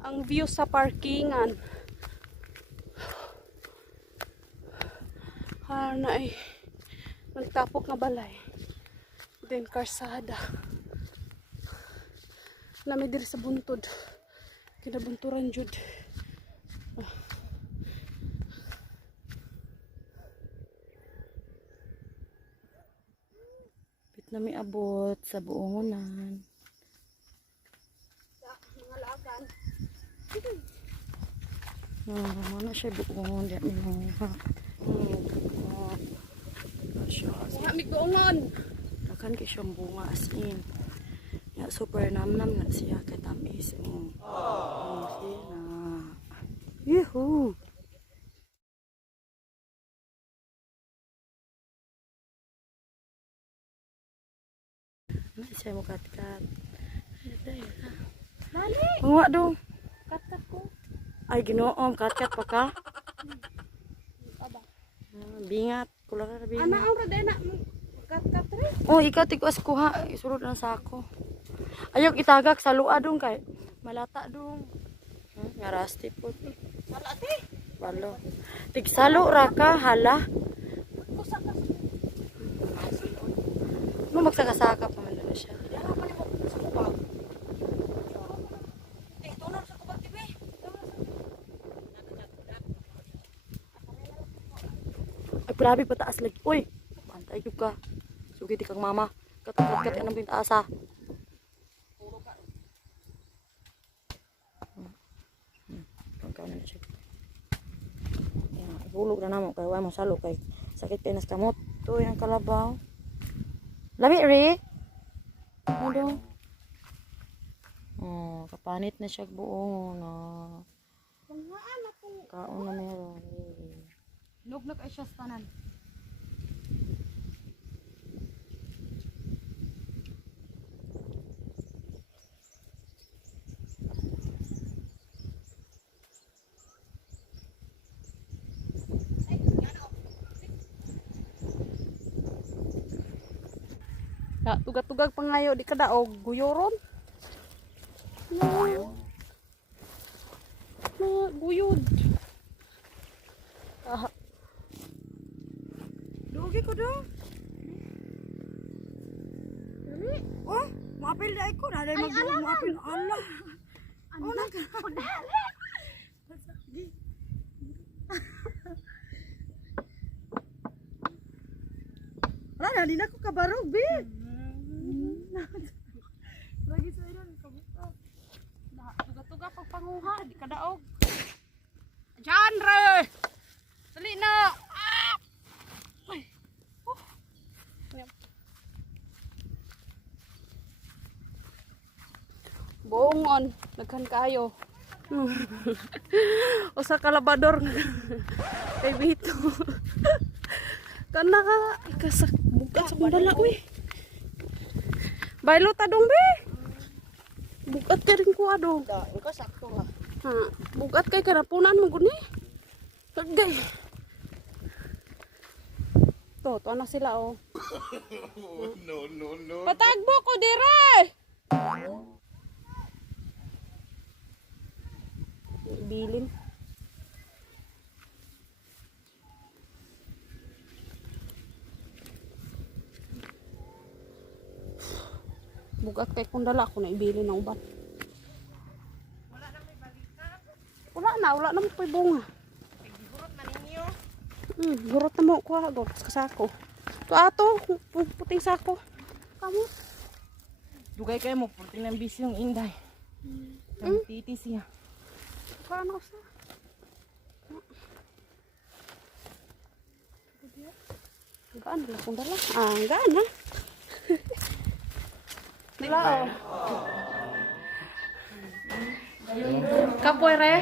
ang view sa parkingan. Na ay nagtapok nga balay. Then karsada. Nami diri sa buntod. Kinabunturan jud. Bit nami abot sa buongonan. Mga lagan. Ano siya buongon di mi ha. Kami buongon. Akan kay siyang bunga as in. Ya super namnam na siya kay tamis. Siya. Yuhu. Siya mo kat-kat. Dali. Bunga dong. Kat-kat ko. Ay ginoom kat-kat pa ka. Bingat. Kulang na bingat. Ana ang radena. Kat-kat rin. Oh, ikaw tiguas kuha. Isurod lang sa ako. Ayaw itagak sa lua dong kay. Malata dong. Nga rusty po. Malati? Balo. Tigsalo ra ka, hala. No, magsakasaka pa man na siya. Ay, grabe pataas lagi. Uy, pantay ka. Sugi di kang mama. Katungkat ka ng pintaasa. Bulog na namo kay wa mo salo kay sakit penas kamot. Tuoy ang kalabaw. Lami ri. Ano? Oh, kapanit na siya buong na. Kaon na meron. Lugnog ay siya tanan. Tugag-tugag pangayo di kada og guyoron. No. Guyod. Dugi ko do. Dali. Oh, mapil dai ko na dai mapil Allah. Oh nang dali. Wala na ko kabarog bi. Lagi sa iron kabuta. Tuga-tuga pagpanguha di kadaog. Diyan re. Dali na. Ay. Buongon, nagkan kayo. O sa kalabador kay Bito. Kana ka ikasak bukat sa kundala uy. Baylo ta dong be. Bukat ka rin ko adong. Da, ikaw sakto nga. Ha, bukat kay kanapunan mo guni. Tagay. To na sila oh. No. Patagbo ko dire. Bilin. Bugat kay kundala ako na ibili ng uban. Wala na may balikan. Wala na mo bunga. Gurot na ninyo. Gurot na mo ko agad sa sako. To ato puting sako. Kamu. Dugay kay mo puting ng bisi yung inday. Ang titi siya. Paano sa? Gaan la kundala. Gaan ha. Lao. Capoeira.